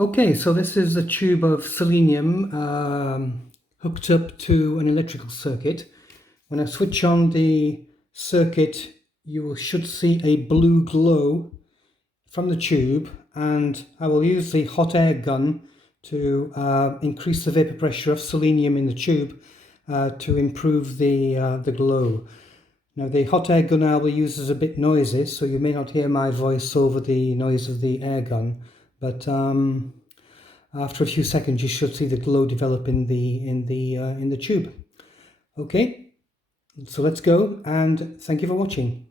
Okay, so this is a tube of selenium hooked up to an electrical circuit. When I switch on the circuit, you should see a blue glow from the tube, and I will use the hot air gun to increase the vapor pressure of selenium in the tube to improve the glow. Now the hot air gun I will use is a bit noisy, so you may not hear my voice over the noise of the air gun, but after a few seconds you should see the glow develop in the tube. Okay, so let's go, and thank you for watching.